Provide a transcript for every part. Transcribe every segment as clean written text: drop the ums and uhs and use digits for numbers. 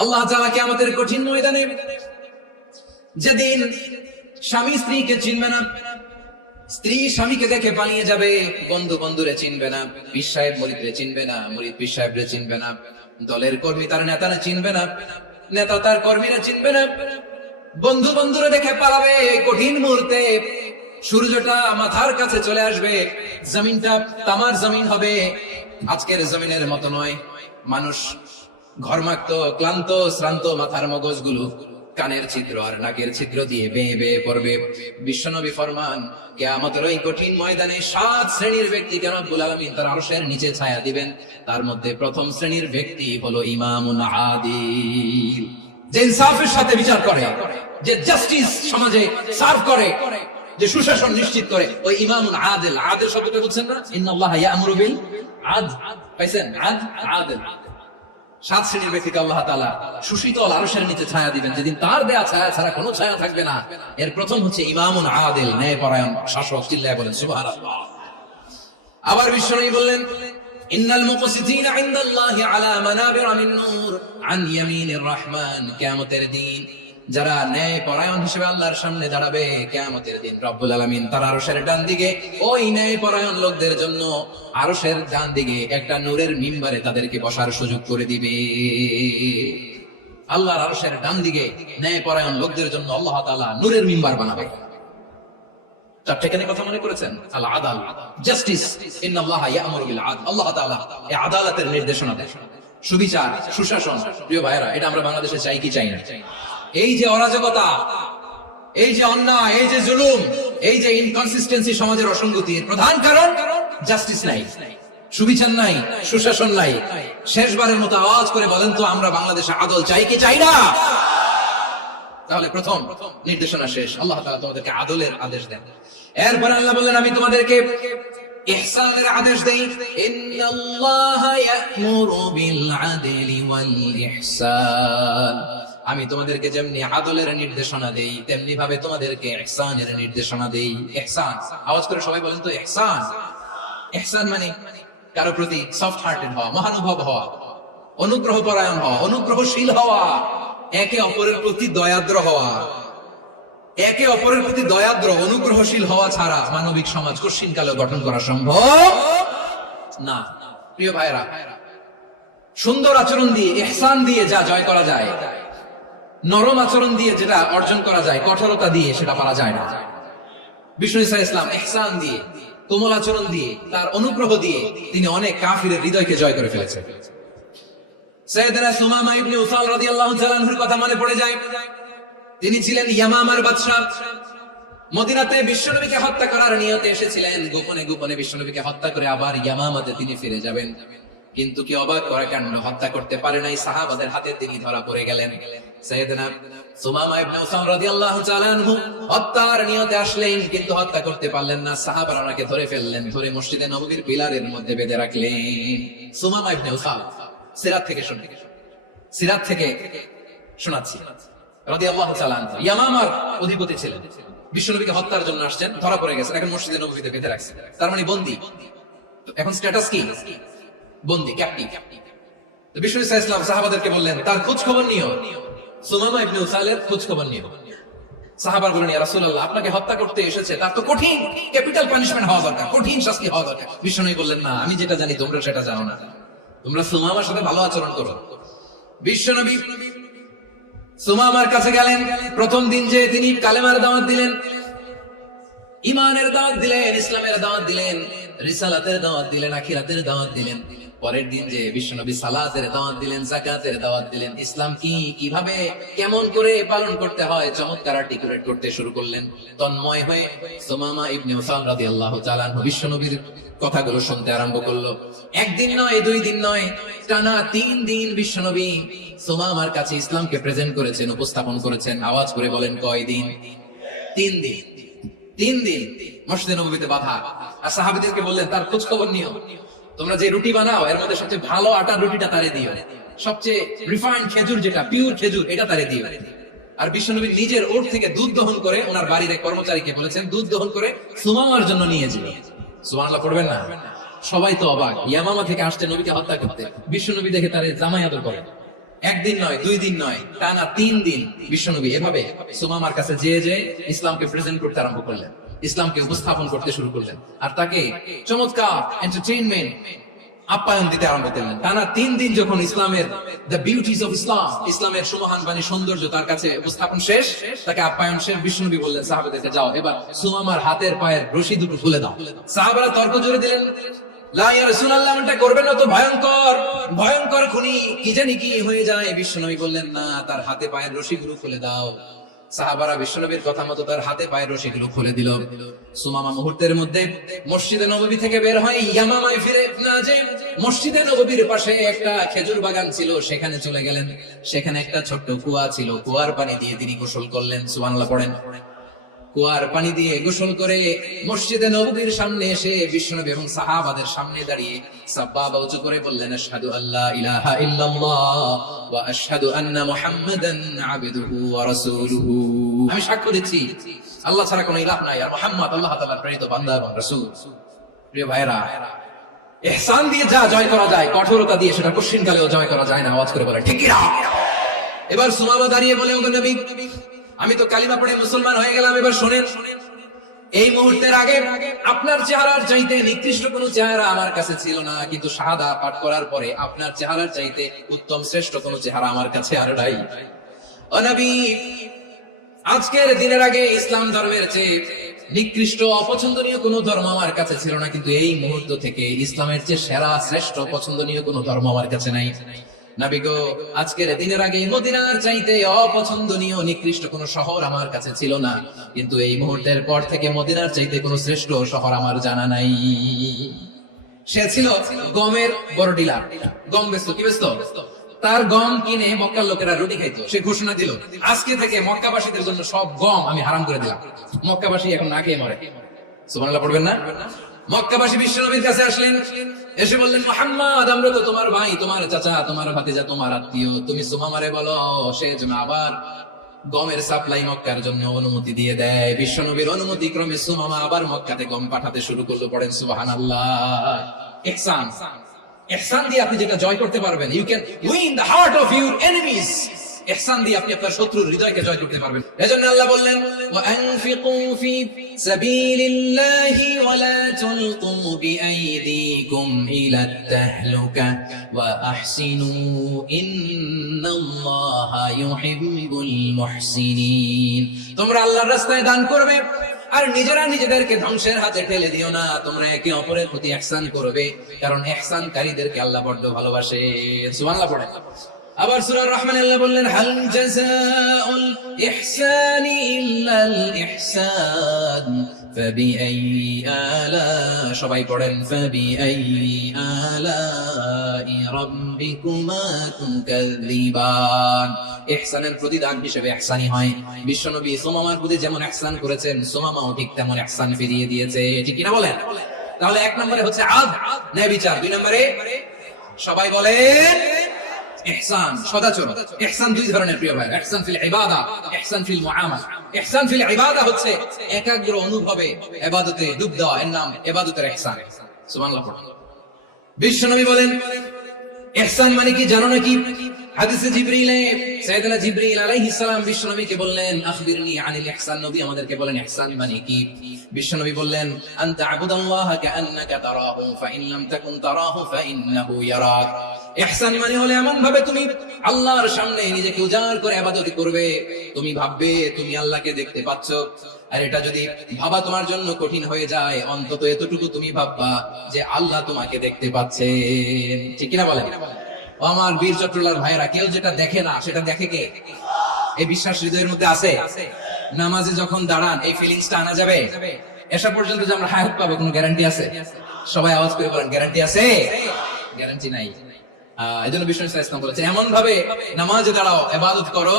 আল্লাহ তাআলা কিয়ামতের কঠিন ময়দানে যেদিন স্বামী স্ত্রীকে চিনবে না, স্ত্রী স্বামীকে দেখে পালিয়ে যাবে, বন্ধু বন্ধুরে চিনবে না, পীর সাহেব মুরিদরে চিনবে না, মুরিদ পীর সাহেবরে চিনবে না, দলের কর্মী তার নেতারা চিনবে না, নেতা তার কর্মীরা চিনবে না, বন্ধু বন্ধুরে দেখে পালাবে। কঠিন মুহূর্তে সূর্যটা মাথার কাছে চলে আসবে, জমিনটা তামার জমিন হবে, আজকের জমিনের মতো নয়। মানুষ ঘর্মাক্ত, ক্লান্ত, শ্রান্ত মাথার মগজগুলো কানের ছিদ্র আর নাকের ছিদ্র দিয়ে বেয়ে বেয়ে পড়বে। বিশ্বনবী ফরমান, কিয়ামতের ওই কঠিন ময়দানে 7 শ্রেণীর ব্যক্তিকে রব্বুল আলামিন তার আরশের নিচে ছায়া দিবেন। তার মধ্যে প্রথম শ্রেণীর ব্যক্তি হলো ইমামুন আদিল, যে ইনসাফের সাথে বিচার করে, যে জাস্টিস সমাজে সার্ভ করে, যে সুশাসন নিশ্চিত করে, ওই ইমামুন আদিল। আদিল শব্দটা বুঝছেন না? ইন্নাল্লাহা ইয়া'মুরু বিল আদল, পাইছেন? আদিল। 7 শ্রেণীর ব্যক্তিকে আল্লাহ তাআলা সুশীতল আরশের নিচে ছায়া দিবেন, যেদিন তার দেয়া ছায়া ছাড়া কোনো ছায়া থাকবে না। এর প্রথম হচ্ছে ইমামুন আদিল, ন্যায়পরায়ণ শাসক। চিল্লায় বলেন সুবহানাল্লাহ। আবার বিশ্বনবী বললেন, ইন্নাল মুকসিতিনা ইনদাল্লাহি আলা মানাবিরা মিন নূর আন ইয়ামিনির রহমান। কিয়ামতের দিন যারা ন্যায়পরায়ণ হিসেবে আল্লাহর সামনে দাঁড়াবে, কিয়ামতের দিন রব্বুল আলামিন তার আরশের ডান দিকে ওই ন্যায়পরায়ণ লোকদের জন্য আরশের ডান দিকে একটা নূরের মিম্বারে তাদেরকে বসার সুযোগ করে দিবে। আল্লাহর আরশের ডান দিকে ন্যায়পরায়ণ লোকদের জন্য আল্লাহ তাআলা নূরের মিম্বার বানাবে। চারটেখানে কথা মনে করেছেন? আল আদাল, জাস্টিস। ইন্নাল্লাহা ইয়া'মুরু বিল আদল। আল্লাহ তাআলা এই আদালতের নির্দেশনা দেন, সুবিচার, সুশাসন। প্রিয় ভাইরা, এটা আমরা বাংলাদেশে চাই কি চাই না? এই যে অরাজকতা, এই যে অন্যায়, এই যে জুলুম, এই যে ইনকনসিস্টেন্সি, সমাজের অসঙ্গতির প্রধান কারণ জাস্টিস নাই, সুবিচার নাই, সুশাসন নাই। শেষবারের মতো আওয়াজ করে বলেন তো, আমরা বাংলাদেশে আদল চাই কি চাই না? তাহলে প্রথম নির্দেশনা শেষ, আল্লাহ তাআলা তোমাদেরকে আদলের আদেশ দেন। এরপর আল্লাহ বললেন, আমি তোমাদেরকে ইহসানের আদেশ দেই। ইন্নাল্লাহা ইয়া'মুরু বিল আদলি ওয়াল ইহসান। আমি তোমাদেরকে যেমনি আদলের নির্দেশনা দেই, তেমনি ভাবে তোমাদেরকে ইহসানের নির্দেশনা দেই। ইহসান, আওয়াজ করে সবাই বলেন তো ইহসান। ইহসান মানে কারো প্রতি সফট হার্টেড হওয়া, মহানুভব হওয়া, অনুগ্রহ পরায়ণ হওয়া, অনুগ্রহশীল হওয়া, একে অপরের প্রতি দয়াদ্র হওয়া। একে অপরের প্রতি দয়াদ্র, অনুগ্রহশীল হওয়া ছাড়া মানবিক সমাজ কশিনকালে গঠন করা সম্ভব না। প্রিয় ভাইরা, সুন্দর আচরণ দিয়ে, ইহসান দিয়ে যা জয় করা যায়, নরম আচরণ দিয়ে যেটা অর্জন করা যায়, কঠোরতা দিয়ে সেটা পারা যায় না। বিষ্ণু ঈসা ইসলাম ইহসান দিয়ে, কোমল আচরণ দিয়ে, তার অনুগ্রহ দিয়ে তিনি অনেক কাফিরের হৃদয়কে জয় করে ফেলেছেন। সাইয়েদনা সুমামা ইবনে উসাল রাদিয়াল্লাহু তাআলা আনহুর কথা মনে পড়ে যায়। তিনি ছিলেন ইয়ামামার বাদশা। মদিনাতে বিশ্বনবীকে হত্যা করার নিয়তে এসেছিলেন, গোপনে গোপনে বিশ্বনবীকে হত্যা করে আবার ইয়ামামাতে তিনি ফিরে যাবেন। কিন্তু কি অবাক করা কাণ্ড, হত্যা করতে পারে নাই, সাহাবাদের হাতে তিনি ধরা পড়ে গেলেন। সাইয়েদনা সুমামা ইবনে উসাল রাদিয়াল্লাহু তাআলা আনহু হত্যার নিয়তে আসলেন, কিন্তু হত্যা করতে পারলেন না। সাহাবারা ওনাকে ধরে ফেললেন, ধরে মসজিদে নববীর পিলারের মধ্যে বেঁধে রাখলেন। সুমামা ইবনে উসাল, সিরাত থেকে শোনাচ্ছি, রাদিয়াল্লাহু তাআলা আনহু ইয়ামামার অধিপতি ছিলেন। বিশ্বনবীকে হত্যার জন্য আসছেন, ধরা পড়ে গেছেন, এখন মসজিদে নববীতে বেঁধে রাখছেন। তার মানে বন্দী। এখন স্ট্যাটাস কি? বন্দী, ক্যাপ্টিভ। তো বিষ্ণু ঈসা ইসলাম সাহাবাদেরকে বললেন, তার খোঁজ খবর নিও, সুমামা ইবনে উসালের খোঁজ খবর নিও। সাহাবার বললেন, ইয়া রাসূলুল্লাহ, আপনাকে হত্যা করতে এসেছে, তার তো কঠিন ক্যাপিটাল পানিশমেন্ট হওয়া দরকার, কঠিন শাস্তি হওয়া দরকার। বিষ্ণু বললেন, না, আমি যেটা জানি তোমরা সেটা জানো না, তোমরা সুমামার সাথে ভালো আচরণ করো। বিশ্বনবী সুমামার কাছে গেলেন। প্রথম দিন যে তিনি কালেমার দাওয়াত দিলেন, ঈমানের দাওয়াত দিলেন, ইসলামের দাওয়াত দিলেন, রিসালাতের দাওয়াত দিলেন, আখিরাতের দাওয়াত দিলেন। পরের দিন যে বিশ্বনবী সালাতের দাওয়াত দিলেন, যাকাতের দাওয়াত দিলেন, ইসলাম কি, কিভাবে, কেমন করে পালন করতে হয় চমৎকার আর্টিকুলেট করতে শুরু করলেন। তন্ময় হয়ে সুমামা ইবনে উসাল রাদিয়াল্লাহু তাআলা আনহু বিশ্বনবীর কথাগুলো শুনতে আরম্ভ করলো। একদিন নয়, 2 দিন নয়, টানা 3 দিন বিশ্বনবী সুমামার কাছে ইসলামকে প্রেজেন্ট করেছেন, উপস্থাপন করেছেন। আওয়াজ করে বলেন, কয় দিন? 3 দিন। 3 দিন মসজিদে নববীতে বাঁধা। আর সাহাবীদেরকে বললেন, তার খোঁজ খবর নিও, তোমরা যে রুটি বানাও এর মধ্যে সবচেয়ে ভালো আটার রুটিটা তারে দিও, সবচেয়ে রিফাইন্ড খেজুর, যেটা পিওর খেজুর, এটা তারে দিও। আর বিশ্বনবী নিজের ওট থেকে দুধ দহন করে ওনার বাড়ির এক কর্মচারীকে বলেছেন, দুধ দহন করে সুমামার জন্য নিয়ে যাবে। সুবহানাল্লাহ পড়বেন না? সবাই তো অবাক, ইয়ামামা থেকে আসছে নবীকে হত্যা করতে, বিশ্বনবী দেখে তারে জামাই আদর করে। একদিন নয়, 2 দিন নয়, টানা 3 দিন বিশ্বনবী এভাবে সুমামার কাছে যেয়ে ইসলামকে প্রেজেন্ট করতে আরম্ভ করলেন, ইসলামকে উপস্থাপন করতে শুরু করলেন, আর তাকে চমৎকার এন্টারটেইনমেন্ট আপ্যায়ন দিতে আরম্ভ করলেন। টানা 3 দিন যখন ইসলামের দ্য বিউটিজ অফ ইসলাম, ইসলামের সুমহান বাণী সৌন্দর্য তার কাছে উপস্থাপন শেষ, তাকে আপ্যায়ন শেষ, বিশ্বনবী বললেন সাহাবাদেরকে, যাও এবার সুমামার হাতের পায়ের রশি দুটো খুলে দাও। সাহাবারা তর্ক জুড়ে দিলেন, লা ইয়া রাসূলুল্লাহ, এটা করবেন না তো, ভয়ঙ্কর ভয়ঙ্কর খুনি, কি জানি কি হয়ে যায়। বিশ্বনবী বললেন, না, তার হাতে পায়ের রশিগুলো খুলে দাও। সাহাবারা বিশ্বনবীর কথা মতো তার হাতে পায়ের রশিগুলো খুলে দিল। সুমামা মুহূর্তের মধ্যে মসজিদে নববী থেকে বের হয়ে ইয়ামামায় ফিরে না যে মসজিদে নববীর পাশে একটা খেজুর বাগান ছিল, সেখানে চলে গেলেন। সেখানে একটা ছোট্ট কুয়া ছিল, কুয়ার পানি দিয়ে তিনি গোসল করলেন। সুবহানাল্লাহ পড়েন। কুয়ার পানি দিয়ে গোসল করে মসজিদে নববীর সামনে এসে বিশ্বনবী এবং সাহাবাদের সামনে দাঁড়িয়ে সাব্বাবা উঁচু করে বললেন, আশহাদু আল্লা ইলাহা ইল্লাল্লাহ ওয়া আশহাদু আন্না মুহাম্মাদান আবদুহু ওয়া রাসূলুহু। আমি সাক্ষ্য দিচ্ছি আল্লাহ ছাড়া কোনো ইলাহ নাই, আর মুহাম্মদ আল্লাহ তাআলার প্রেরিত বান্দা এবং রাসূল। প্রিয় ভাইরা, ইহসান দিয়ে যা জয় করা যায়, কঠোরতা দিয়ে সেটা কঠিনকালেও জয় করা যায় না। আওয়াজ করে বলেন ঠিক কি না? এবার সুমামা দাঁড়িয়ে বলে, ওগো নবী, আমি তো কালিমা পড়ে মুসলমান হয়ে গেলাম, এবার শোনেন, এই মুহূর্তের আগে আপনার চেহারার চাইতে নিকৃষ্ট কোনো চেহারা আমার কাছে ছিল না, কিন্তু শাহাদা পাঠ করার পরে আপনার চেহারার চাইতে উত্তম শ্রেষ্ঠ কোনো চেহারা আমার কাছে আর নাই। ও নবী, আজকের দিনের আগে ইসলাম ধর্মের চেয়ে নিকৃষ্ট অপছন্দনীয় কোনো ধর্ম আমার কাছে ছিল না, কিন্তু এই মুহূর্ত থেকে ইসলামের চেয়ে সেরা শ্রেষ্ঠ পছন্দনীয় কোনো ধর্ম আমার কাছে নাই। নবী গো, আজকের দিনের আগে মদিনার চাইতে অপছন্দনীয় নিকৃষ্ট কোনো শহর আমার কাছে ছিল না, কিন্তু এই মুহূর্তের পর থেকে মদিনার চাইতে কোনো শ্রেষ্ঠ শহর আমার জানা নাই। সে ছিল গমের বড় ডিলার, গম বেচতো। কি বেচতো? তার গম কিনে মক্কার লোকেরা রুটি খাইতো। সে ঘোষণা দিল, আজকে থেকে মক্কাবাসীদের জন্য সব গম আমি হারাম করে দিলাম, মক্কাবাসী এখন না খেয়ে মরে। সুবহানাল্লাহ পড়বেন না? মক্কাবাসী বিশ্বনবীর কাছে আসলেন, এসে বললেন, মুহাম্মদ, আমরা তো তোমার ভাই, তোমার চাচা, তোমার ভাতিজা, তোমার আত্মীয়, তুমি সুমামারে বলো সে যেন আবার গমের সাপ্লাই মক্কার জন্য অনুমতি দিয়ে দেয়। বিশ্বনবীর অনুমতি ক্রমে সুমামা আবার মক্কাতে গম পাঠাতে শুরু করলো। পড়েন সুবহানাল্লাহ। ইহসান, ইহসান দিয়ে আপনি যেটা জয় করতে পারবেন, you can win the heart of your enemies. ইহসান দিয়ে আপনি আপনার শত্রুর হৃদয়কে জয় করতে পারবেন। এজন্য আল্লাহ বললেন, ওয়া আনফিকু ফি সাবিলিল্লাহি ওয়া লা তুলকু বিআইদিকুম ইলাত তাহলুকা ওয়া আহসিনু ইন্নাল্লাহা ইউহিব্বুল মুহসিনিন। তোমরা আল্লাহর রাস্তায় দান করবে আর নিজেরা নিজেদেরকে ধ্বংসের হাতে ঠেলে দিও না। তোমরা একে অপরের প্রতি ইহসান করবে, কারণ ইহসানকারীদেরকে আল্লাহ বড় ভালোবাসে। সুবহানাল্লাহ পড়েন। আবার সূরা রহমান আল্লাহ বললেন, হাল জাযাউল ইহসানি ইল্লাল ইহসান ফাবিআইয়ি আলা, সবাই পড়েন, ফাবিআইয়ি আলাই রাব্বিকুমা তুকাযযিবান। ইহসানের প্রতিদান হিসেবে ইহসানি হয়। বিশ্বনবী সুমামার প্রতি যেমন ইহসান করেছেন, সুমামাও ঠিক তেমন ইহসান ফিরিয়ে দিয়েছে। ঠিক কি না বলেন? তাহলে 1 নম্বরে হচ্ছে আদ, ন্যায় বিচার। 2 নম্বরে সবাই বলেন ইহসান, সদাচরণ। ইহসান 2 ধরনের প্রিয় ভাই, ইহসান ফিল ইবাদা, ইহসান ফিল মুআমালা। ইহসান ফিল ইবাদা হচ্ছে একাগ্র অনুভবে ইবাদতে ডুব দেওয়া, এর নাম ইবাদতের ইহসান। সুবহানাল্লাহ পড়ুন। বিশ্বনবী বলেন, ইহসান মানে কি জানো নাকি? হাদিসে জিবরিলে সাইয়েদনা জিবরিল আলাইহিস সালাম বিশ্বনবীকে বললেন, আখবিরনি আনিল ইহসান। নবী আমাদেরকে বলেন ইহসান মানে কি? বিশ্বনবী বললেন, আনতা আবুদাল্লাহ কাআন্নাকা তারাহু ফাইন লাম তাকুন তারাহু ফাইন্নাহু ইয়ারাক। ইহসান মানে হলো এমন ভাবে তুমি আল্লাহর সামনে নিজেকে উজাড় করে ইবাদত করবে, তুমি ভাববে তুমি আল্লাহকে দেখতে পাচ্ছ। আর এটা যদি ভাবা তোমার জন্য কঠিন হয়ে যায়, অন্তত এতটুকু তুমি ভাববা যে আল্লাহ তোমাকে দেখতে পাচ্ছেন। ঠিক কি না বলেন? আমার বীর চট্টলার ভাইরা, কেউ যেটা দেখে না সেটা দেখে কে? এই বিশ্বাস হৃদয়ের মধ্যে আছে? নামাজে যখন দাঁড়ান এই ফিলিংসটা আনা যাবে? এসা পর্যন্ত যে আমরা হায়াত পাবো কোনো গ্যারান্টি আছে? সবাই আওয়াজ করে বলেন, গ্যারান্টি আছে? গ্যারান্টি নাই। এজন্য বিষ্ণু ইসলাম বলেছেন, এমন ভাবে নামাজে দাঁড়াও, ইবাদত করো,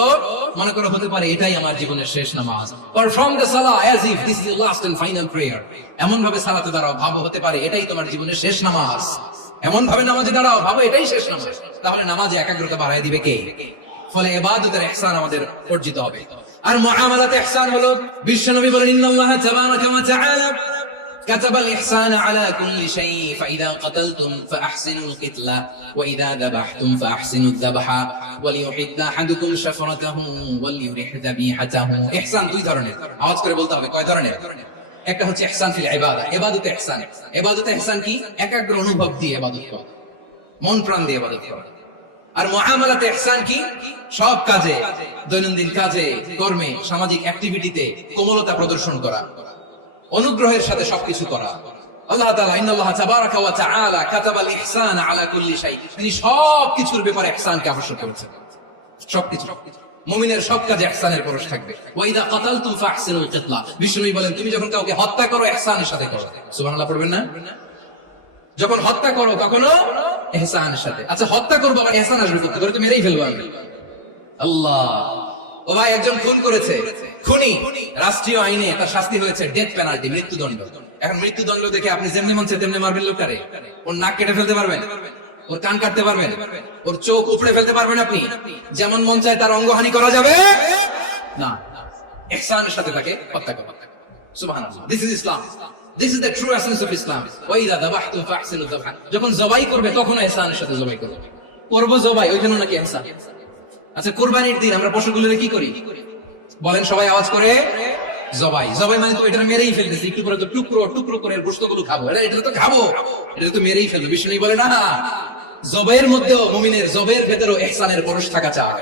মনে করো হতে পারে এটাই আমার জীবনের শেষ নামাজ। পারফর্ম দ্য সালাহ as if this is the last and final prayer. এমন ভাবে সালাতে দাঁড়াও, ভাবো হতে পারে এটাই তোমার জীবনের শেষ নামাজ। এমন ভাবে নামাজে দাঁড়াও, ভাবো এটাই শেষ নামাজ। তাহলে নামাজে একাগ্রতা বাড়ায় দিবে কে? ফলে ইবাদতের ইহসান আমাদের অর্জিত হবে। আর মুআমালাতে ইহসান হলো, বিশ্বনবী বলেন, ইন্নাল্লাহা তাবারাকা ওয়া তাআলা كتب الإحسان على كل شيء فإذا قتلتم فأحسنوا القتلة وإذا ذبحتم فأحسنوا الذبح وليحد أحدكم شفرته وليرح ذبيحته إحسان দুই ধরনের আওয়াজ করে বলতে হবে কয় ধরনের একটা হচ্ছে ইহসান ফিল ইবাদা ইবাদতে ইহসান ইবাদতে ইহসান কি একাগ্র অনুভব দিয়ে ইবাদত করা মন প্রাণ দিয়ে ইবাদত করা আর মুআমালাতে ইহসান কি সব কাজে দৈনন্দিন কাজে কর্মে সামাজিক অ্যাক্টিভিটিতে কোমলতা প্রদর্শন করা অনুগ্রহের সাথে সবকিছু করা আল্লাহ তাআলা ইন্নাল্লাহা তাবারাকা ওয়া তাআলা কাতাবাল ইহসান আলা কুল্লি শাই তিনি সবকিছুর ব্যাপারে ইহসানকে আবশ্যক করেছেন সবকিছু মুমিনের সব কাজে ইহসানের পরশ থাকবে ওয়া ইযা কাতালতুম ফাহসিনুল কিতলা বিষ্ণু বলেন তুমি যখন কাউকে হত্যা করো ইহসানের সাথে করো সুবহানাল্লাহ পড়বেন না যখন হত্যা করো তখনও ইহসানের সাথে আচ্ছা হত্যা করবো আবার ইহসান আসবে করতে ধরে তো মেরেই ফেলবো আমি আল্লাহ ও ভাই একজন খুন করেছে খুনি রাষ্ট্রীয় আইনে তার শাস্তি হয়েছে ডেথ পেনাল্টি মৃত্যুদণ্ড এখন মৃত্যুদণ্ড দেখে আপনি যেমনি মন চায় তেমনি মারবেন লোকটারে ওর নাক কেটে ফেলতে পারবেন ওর কান কাটতে পারবেন ওর চোখ উপড়ে ফেলতে পারবেন আপনি যেমন মন চায় তার অঙ্গহানি করা যাবে না ইহসানের সাথে তাকে হত্যা করা সুবহানাল্লাহ this is Islam This is the true essence of Islam. وَإِذَا ذَبَحْتُمْ فَأَحْسِنُوا الذَّبْحَ যখন জবাই করবে তখন ইহসানের সাথে জবাই করবে করব জবাই ওই জন্য নাকি ইহসান আচ্ছা কুরবানির দিন আমরা পশুগুলোরে কি করি বলেন সবাই আওয়াজ করে জবাই জবাই মানে তো এটা মেরেই ফেলতেছি একটু পরে তো টুকরো টুকরো করে গোশতগুলো খাবো এটা তো খাবো এটা তো মেরেই ফেলবো বিষ্ণু বলে না জবাইয়ের মধ্যেও মুমিনের জবাইয়ের ভেতরেও ইহসানের পরশ থাকা চাই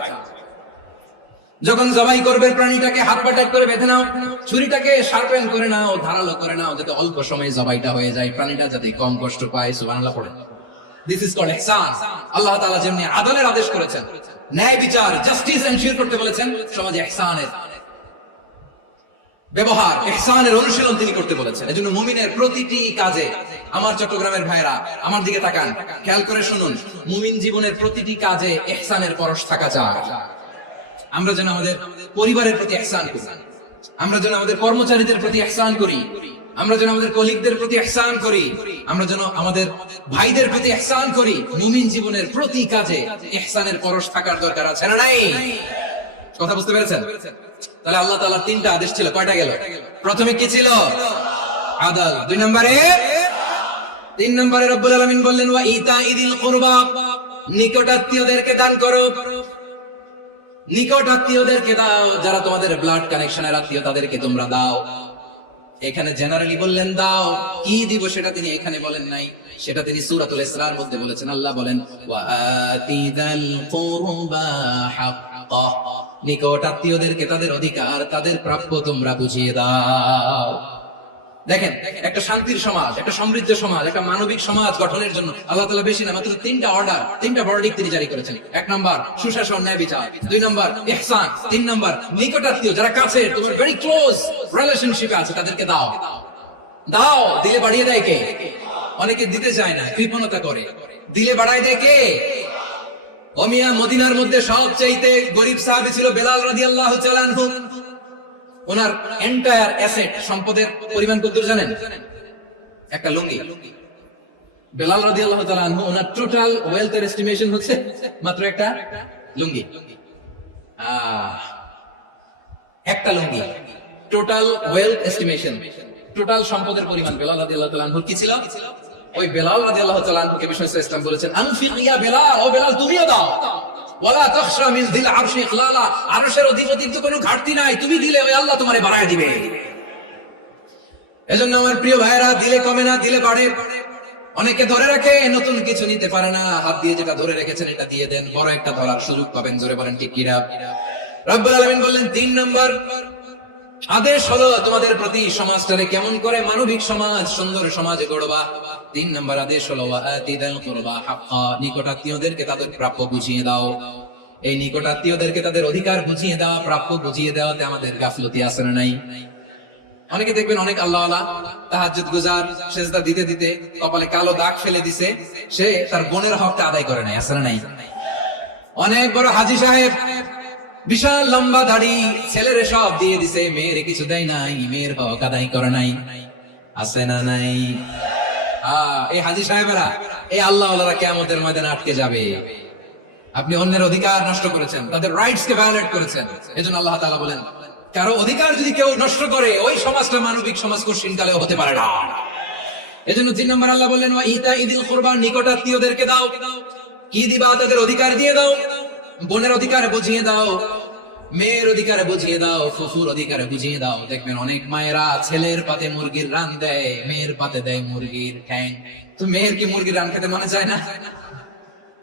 যখন জবাই করবে প্রাণীটাকে হাত পা টাইট করে বেঁধে নাও ছুরিটাকে শার্পেন করে নাও ধারালো করে নাও যাতে অল্প সময়ে জবাইটা হয়ে যায় প্রাণীটা যাতে কম কষ্ট পায় সুবহানাল্লাহ পড়ে দিস ইজ কল্ড ইহসান আল্লাহ তাআলা যেমনি আদলের আদেশ করেছেন ন্যায় বিচার জাস্টিস এনশিওর করতে বলেছেন সমাজে ইহসানের ব্যবহার ইহসানের অনুশীলন তিনি করতে বলেছেন এজন্য মুমিনের প্রতিটি কাজে আমার চট্টগ্রামের ভাইরা আমার দিকে তাকান খেয়াল করে শুনুন মুমিন জীবনের প্রতিটি কাজে ইহসানের পরশ থাকা চাই আমরা যেন আমাদের পরিবারের প্রতি ইহসান করি আমরা যেন আমাদের কর্মচারীদের প্রতি ইহসান করি আমরা যেন আমাদের কলিগদের প্রতি ইহসান করি আমরা যেন আমাদের ভাইদের প্রতি ইহসান করি মুমিন জীবনের প্রতি কাজে ইহসানের পরশ থাকার দরকার আছে না নাই কথা বুঝতে পেরেছেন তাহলে আল্লাহ তাআলার তিনটা আদেশ ছিল কয়টা গেল প্রথমে কি ছিল আদল দুই নম্বরে তিন নম্বরে রব্বুল আলামিন বললেন ওয়া ইতাইদিল কুরবা নিকটাত্মীয়দেরকে দান করো নিকট আত্মীয়দেরকে দাও যারা তোমাদের ব্লাড কানেকশনের আত্মীয় তাদেরকে তোমরা দাও এখানে জেনারেলি বললেন দাও কি দিব সেটা তিনি এখানে বলেন নাই সেটা তিনি সূরাতুল ইসরার মধ্যে বলেছেন আল্লাহ বলেন ওয়া আতিদাল কুরবা হাক্কা নিকট আত্মীয়দেরকে তাদের অধিকার তাদের প্রাপ্য তোমরা বুঝিয়ে দাও দেখেন একটা শান্তির সমাজ একটা সমৃদ্ধ সমাজ একটা মানবিক সমাজ গঠনের জন্য আল্লাহ তাআলা বেশি না মাত্র তিনটা অর্ডার তিনটা ভার্ডিক্ট তিনি জারি করেছেন এক নাম্বার সুশাসন ন্যায় বিচার দুই নাম্বার ইহসান তিন নাম্বার নিকটাত্মীয় যারা কাছে তোমার ভেরি ক্লোজ রিলেশনশিপে আছে তাদেরকে দাও দাও দিলে বাড়িয়ে দেয় কে অনেকে দিতে চায় না কৃপণতা করে দিলে বাড়ায় দেয় কে ওমিয়া মদিনার মধ্যে সবচেয়ে গরীব সাহাবী ছিল বেলাল রাদিয়াল্লাহু তাআলা আনহু ওনার এন্টায়ার অ্যাসেট সম্পদের পরিমাণ কত জানেন একটা লুঙ্গি বেলাল রাদিয়াল্লাহু তাআলা আনহু ওনার টোটাল ওয়েলথের এস্টিমেশন হচ্ছে মাত্র একটা লুঙ্গি একটা লুঙ্গি টোটাল ওয়েলথ এস্টিমেশন টোটাল সম্পদের পরিমাণ বেলাল রাদিয়াল্লাহু তাআলা আনহু কি ছিল ওই বেলাল রাদিয়াল্লাহু তাআলা আনহুকে বিষ্ণু ইসলাম বলেছেন আনফিক ইয়া বেলাল ও বেলাল তুমিও দাও ওয়ালা তাখশা মিন যিল আরশি ইখলালা আরশের অধিপতির তো কোনো ঘাটতি নাই তুমি দিলে ওই আল্লাহ তোমারে বাড়ায় দিবে এজন্য আমার প্রিয় ভাইরা দিলে কমে না দিলে বাড়ে অনেকে ধরে রাখে নতুন কিছু নিতে পারে না হাত দিয়ে যেটা ধরে রেখেছেন এটা দিয়ে দেন বড় একটা ধরার সুযোগ পাবেন জোরে বলেন ঠিক কিনা রব্বুল আলামিন বললেন 3 নাম্বার আদেশ হলো তোমাদের প্রতি সমাজটারে কেমন করে মানবিক সমাজ সুন্দর সমাজ গড়বা 3 নাম্বার আদেশ হলো ওয়া আতিদাল কুরবা হাক্কা নিকটাত্মীয়দেরকে তাদের প্রাপ্য বুঝিয়ে দাও এই নিকটাত্মীয়দেরকে তাদের অধিকার বুঝিয়ে দাও প্রাপ্য বুঝিয়ে দেওয়াতে আমাদের গাফলতি আছে না নাই অনেকে দেখবেন অনেক আল্লাহওয়ালা তাহাজ্জুদ গুজার সিজদা দিতে দিতে কপালে কালো দাগ ফেলে দিছে সে তার বোনের হকটা আদায় করে নাই আছে না নাই অনেক বড় হাজী সাহেব বিশাল লম্বা দাড়ি ছেলেরে সব দিয়ে দিছে মেয়েরে কিছু দেয় নাই মেয়ের হক আদায় করে নাই আছে না নাই এই হাজী সাহেবেরা এই আল্লাহওয়ালারা কিয়ামতের ময়দানে আটকে যাবে আপনি অন্যের অধিকার নষ্ট করেছেন তাদের রাইটস কে ভায়োলেট করেছেন এজন্য আল্লাহ তাআলা বলেন কারো অধিকার যদি কেউ নষ্ট করে ওই সমাজটা মানবিক সমাজ কোশ্চিনকালেও হতে পারে না এজন্য 3 নম্বর আল্লাহ বললেন ওয়া ইতা ইদিল কুরবা, নিকট আত্মীয়দেরকে দাও। কি দিবা? তাদের অধিকার দিয়ে দাও। বোনের অধিকার বুঝিয়ে দাও, মেয়ের অধিকার বুঝিয়ে দাও, ফুফুর অধিকার বুঝিয়ে দাও। দেখবেন অনেক মায়েরা ছেলের পাতে মুরগির রান দেয়, মেয়ের পাতে দেয় মুরগির ঠ্যাং। তো মেয়ের কি মুরগির রান খেতে মনে চায় না?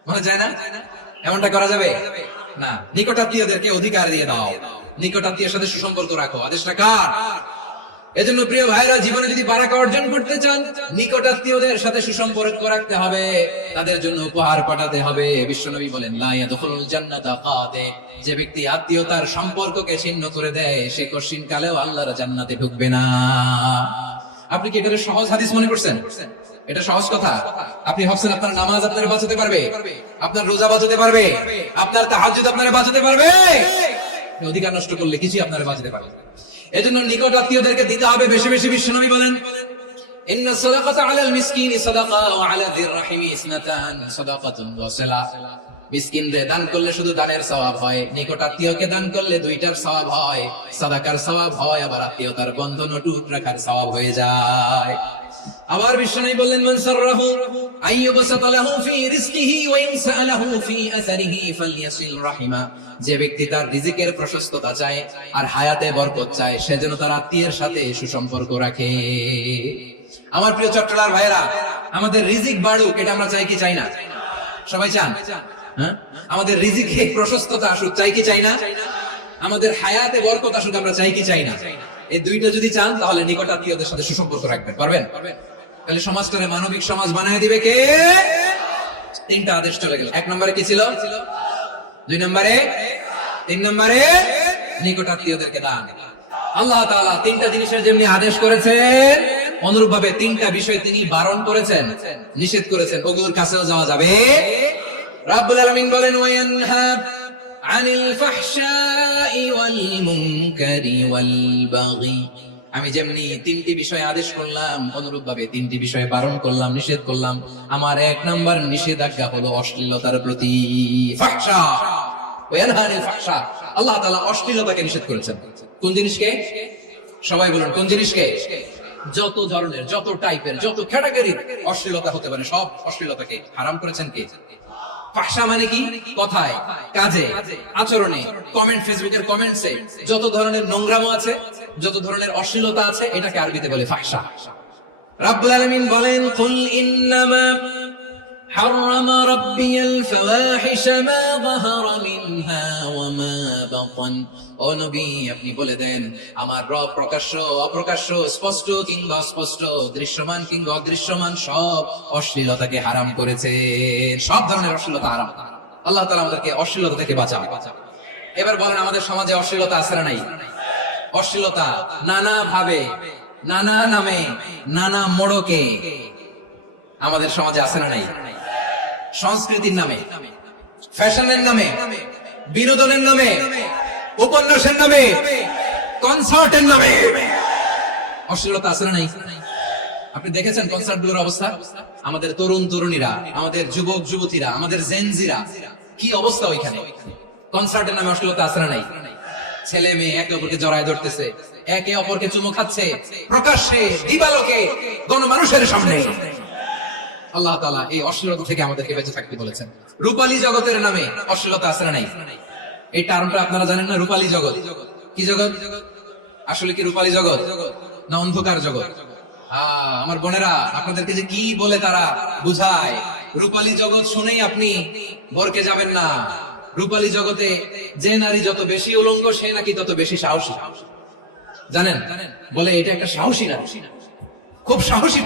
মনে চায় না? এমনটা করা যাবে না। নিকটাত্মীয়দেরকে অধিকার দিয়ে দাও, নিকটাত্মীয়ের সাথে সুসম্পর্ক রাখো। আদেশটা কার? এজন্য প্রিয় ভাইরা, জীবনে যদি বারাকা অর্জন করতে চান, নিকটাত্মীয়দের সাথে সুসম্পর্ক রাখতে হবে, তাদের জন্য উপহার পাঠাতে হবে। বিশ্বনবী বলেন লা ইয়াদখুলুল জান্নাতা কাতে, যে ব্যক্তি আত্মীয়তার সম্পর্ককে ছিন্ন করে দেয় সে কঠিন কালেও আল্লাহর জান্নাতে ঢুকবে না। আপনি কি এটা সহজ হাদিস মনে করছেন? এটা সহজ কথা? আপনি ভাবছেন আপনার নামাজ আপনার বাঁচাতে পারবে, আপনার রোজা বাঁচাতে পারবে, আপনার তাহাজ্জুদ আপনার বাঁচাতে পারবে? অধিকার নষ্ট করলে কিছুই আপনার বাঁচাতে পারবে না। এজন্য নিকট আত্মীয়দেরকে দিতে হবে বেশি বেশি। বিশ্বনবী বলেন ইন্নাস সাদাকাতা আলাল মিসকিনি সাদাকা ওয়া আলা যির রাহিমি ইসনাতান সাদাকাতুন ওয়া সালাহ। মিসকিনদের দান করলে শুধু দানের সওয়াব হয়, নিকট আত্মীয়কে দান করলে দুইটার সওয়াব হয়, সাদাকার সওয়াব হয়, আবার আত্মীয়তার বন্ধন অটুট রাখার সওয়াব হয়ে যায়। আবার বিশ্বনবী বললেন মান সাররাহু আইয়ুবসাতা লাহু ফি রিজকিহি ওয়া ইনসালাহু ফি আসারিহি ফালইয়াসিল রাহিমা, যে ব্যক্তি তার রিজিকের প্রশস্ততা চায় আর হায়াতে বরকত চায় সে যেন তার আত্মীয়ের সাথে সুসম্পর্ক রাখে। আমার প্রিয় চট্টলার ভাইরা, আমাদের রিজিক বাড়ুক এটা আমরা চাই কি চাই না? সবাই চান? হ্যাঁ, আমাদের রিজিকে প্রশস্ততা আসুক চাই কি চাই না? আমাদের হায়াতে বরকত আসুক আমরা চাই কি চাই না? এই দুইটা যদি চান তাহলে নিকট আত্মীয়দের সাথে সুসম্পর্ক রাখবেন, পারবেন? তাহলে সমাজটারে মানবিক সমাজ বানায় দিবে কে? 3টা আদেশ চলে গেল। 1 নম্বরে কি ছিল? 2 নম্বরে, 3 নম্বরে নিকট আত্মীয়দেরকে দান। আল্লাহ তাআলা 3টা জিনিসের যেমনি আদেশ করেছেন, অনুরূপ ভাবে 3টা বিষয় তিনি বারণ করেছেন, নিষেধ করেছেন। ওগুলোর কাছেও যাওয়া যাবে। রাব্বুল আলামিন বলেন ওয়ায়ানহা আনিল ফাহশাই ওয়াল মুনকারি ওয়াল বাগি, আমি যেমনি 3টি বিষয় আদেশ করলাম অনুরূপ ভাবে 3টি বিষয় বারণ করলাম, নিষেধ করলাম। আমার 1 নম্বর নিষেধাজ্ঞা হলো অশ্লীলতার প্রতি। ফাহশা ওয়ায়ানহা আনিল ফাহশা, আল্লাহ তাআলা অশ্লীলতাকে নিষেধ করেছেন। কোন জিনিসকে? সবাই বলুন কোন জিনিসকে? যত ধরনের, যত টাইপের, যত ক্যাটাগরির অশ্লীলতা হতে পারে সব অশ্লীলতাকে হারাম করেছেন কে? ফাহশা মানে কি? কথায়, কাজে, আচরণে, কমেন্ট, ফেসবুকের কমেন্টসে যত ধরনের নোংরামো আছে, যত ধরনের অশ্লীলতা আছে, এটাকে আরবিতে বলে ফাহশা। রাব্বুল আলামিন বলেন কুল ইন্নামা হারামা রাব্বিয়াল ফাওয়াহিশা মা যাহারা মিনহা ওয়া মা বাতান, ও নবী আপনি বলে দেন আমার রব প্রকাশ্য অপ্রকাশ্য, স্পষ্ট কিংবা অস্পষ্ট, দৃশ্যমান কিংবা অদৃশ্যমান সব অশ্লীলতাকে হারাম করেছে। সব ধরনের অশ্লীলতা হারাম। আল্লাহ তাআলা আমাদেরকে অশ্লীলতা থেকে বাঁচান। এবার বলেন আমাদের সমাজে অশ্লীলতা আছে না নাই? অশ্লীলতা নানা ভাবে, নানা নামে, নানা মোড়কে আমাদের সমাজে আছে না নাই? সংস্কৃতির নামে, ফ্যাশনের নামে, বিনোদনের নামে, উপন্যাসের নামে, কনসার্টের নামে অশ্লীলতা আছে না নাই? আপনি দেখেছেন কনসার্টগুলোর অবস্থা? আমাদের তরুণ তরুণীরা, আমাদের যুবক যুবতীরা, আমাদের জেনজিরা কি অবস্থা ওইখানে? কনসার্টের নামে অশ্লীলতা আছে না নাই? ছেলে মেয়ে একে অপরকে জড়ায় ধরতেছে, একে অপরকে চুমু খাচ্ছে প্রকাশ্যে, দিবালোকে, গণমানুষের সামনে। আল্লাহ তাআলা এই অশ্লীলতা থেকে আমাদেরকে বেঁচে থাকতে বলেছেন। রূপালী জগতের নামে অশ্লীলতা আছে না নাই? এই টার্মটা আপনারা জানেন না? রূপালী জগৎ কি জগৎ? আসলে কি রূপালী জগৎ না অন্ধকার জগৎ? আমার বোনেরা আপনাদেরকে যে কি বলে তারা বুঝায়, রূপালী জগৎ শুনেই আপনি ভরকে যাবেন না। রূপালী জগতে যে নারী যত বেশি উলঙ্গ সে নাকি তত বেশি সাহসী। জানেন? বলে এটা একটা সাহসী নারী, খুব সাহসী।